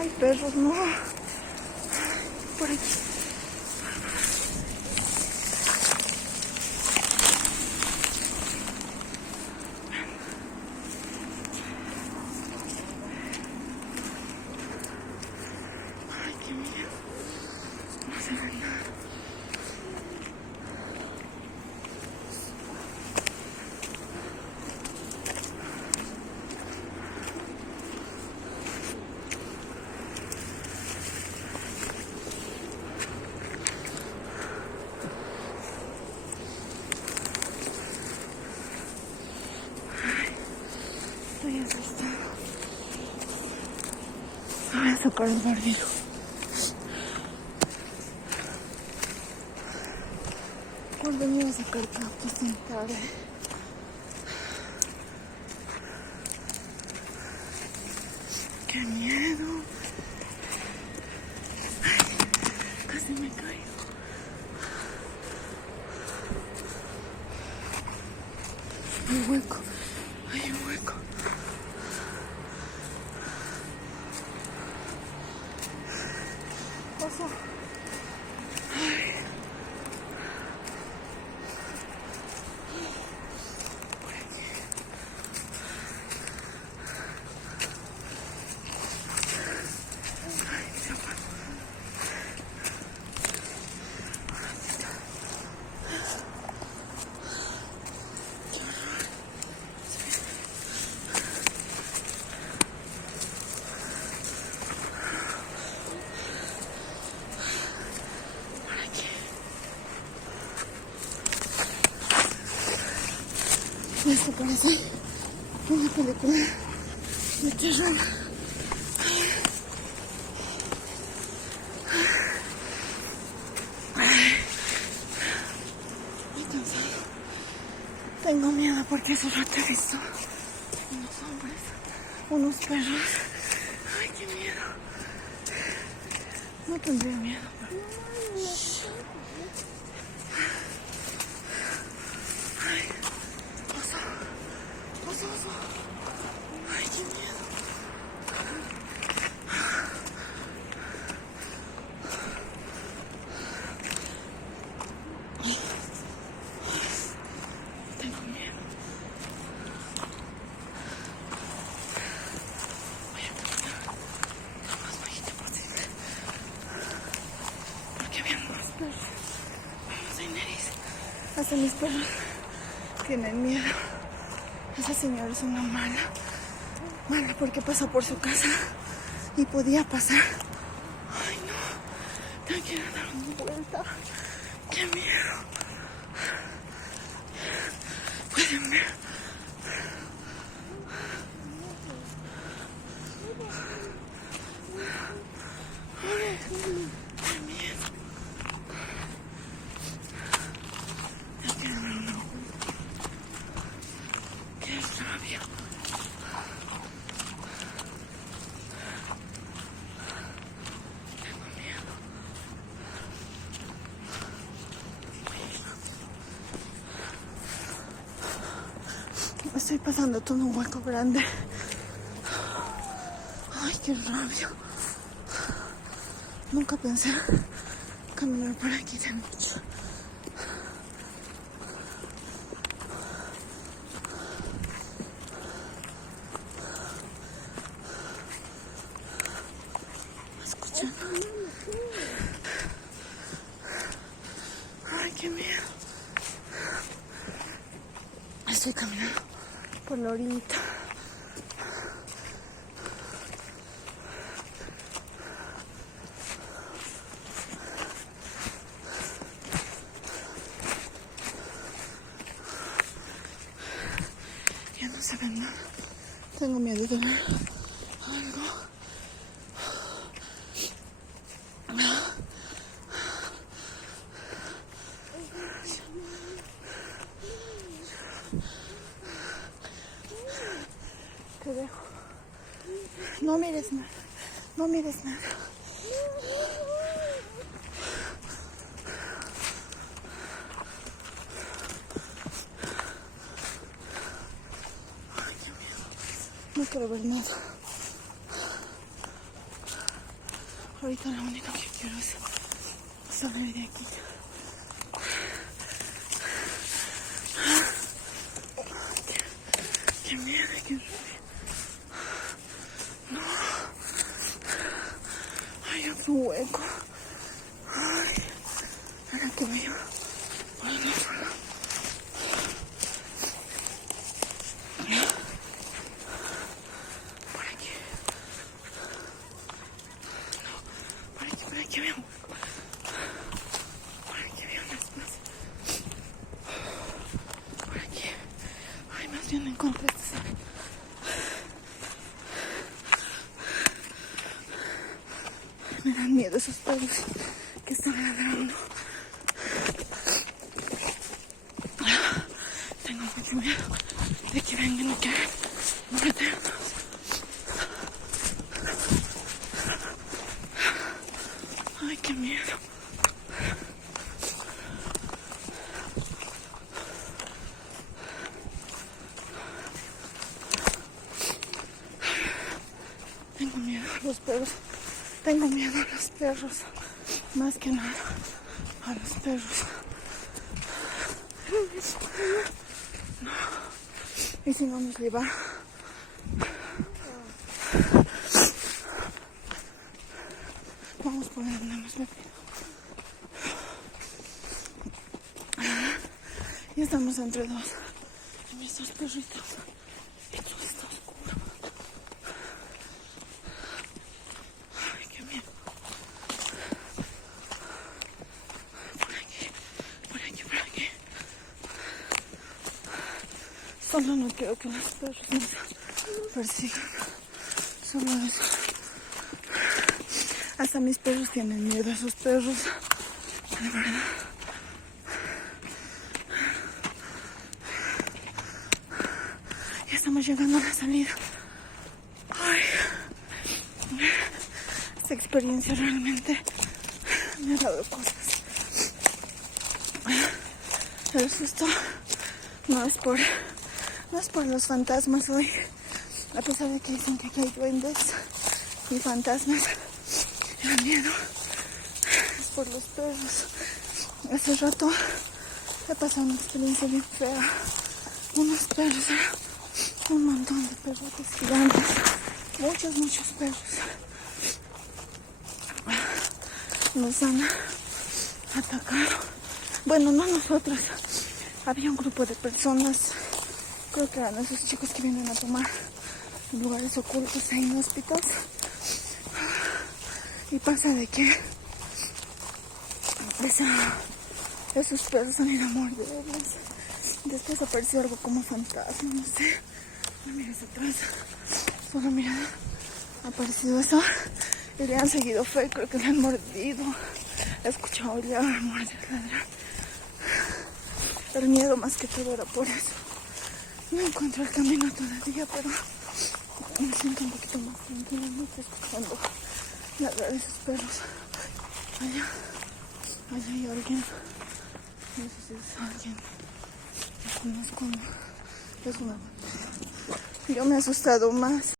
Ay, perros, no. Por aquí. Ay, qué miedo. No se ve nada. Estoy asustada. Voy a sacar el barbero. Cuando me iba a sacar capos tan tarde. ¡Qué miedo! Ay, casi me caigo. Hay un hueco. Hay un hueco. Oso. Ay. Por aquí. Ay, se apagó. Esto parece una película de terror. Estoy cansada. Tengo miedo porque hace rato he visto unos hombres, unos perros. Ay, qué miedo. No tendría miedo. Ay, oso. Oso, oso. Ay, qué miedo. Tengo miedo. Voy a caminar lo más bajito posible. Porque había más perros. Vamos a nariz. Hasta mis perros tienen miedo. Esa señora es una mala. Mala porque pasó por su casa y podía pasar. Ay, no. Tengo que ir a dar una vuelta. Qué miedo. Pueden ver. Ay, qué miedo. Tengo que dar una vuelta. Qué rabia. Tengo miedo. Estoy pasando todo un hueco grande. Ay, qué rabia. Nunca pensé caminar por aquí de noche. ¿Escuchan? Ay, qué miedo. Estoy caminando por la orillita. Ya no se ve nada. Tengo miedo de ver algo. Te dejo. No mires nada. No mires nada. Ay, qué miedo. No quiero ver nada. Ahorita lo único que quiero es salir de aquí. Qué miedo, qué rabia. No. Hay otro hueco. Ay, ahora que veo. Ay, no, por aquí. No, por aquí veo un hueco. Por aquí veo unas más. Por aquí. Ay, más bien encontré este. Me dan miedo esos perros que están ladrando. Tengo mucho miedo de que vengan y que mordernos. Ay, qué miedo. Tengo miedo a los perros. Tengo miedo a los perros. Más que nada a los perros. No. Y si no nos lleva. Vamos por donde hemos metido. Y estamos entre dos de estos perritos. Y todo está oscuro. Ay, qué miedo. Por aquí, por aquí, por aquí. Solo no quiero que los perros nos persigan. Solo eso. Hasta mis perros tienen miedo a esos perros. De verdad. Ya estamos llegando a la salida. Ay. Esta experiencia realmente me ha dado cosas. El susto no es por los fantasmas hoy. A pesar de que dicen que aquí hay duendes y fantasmas. El miedo es por los perros. Hace rato he pasado una experiencia bien fea. Unos perros, un montón de perrotes gigantes. Muchos perros. Nos han atacado. Bueno, no nosotros. Había un grupo de personas. Creo que eran esos chicos que vienen a tomar lugares ocultos e inhóspitos. Y pasa de que esos perros han ido a morderlos. Después apareció algo como fantasma, no sé. No mires atrás. Solo mira, ha aparecido eso. Y le han seguido fe, creo que le han mordido. He escuchado ya morder, ladrar. El miedo más que todo era por eso. No encuentro el camino todavía, pero me siento un poquito más tranquila. No estoy escuchando ladrar esos perros. Allá hay alguien. No sé si es alguien. Lo conozco. Es una. Yo me he asustado más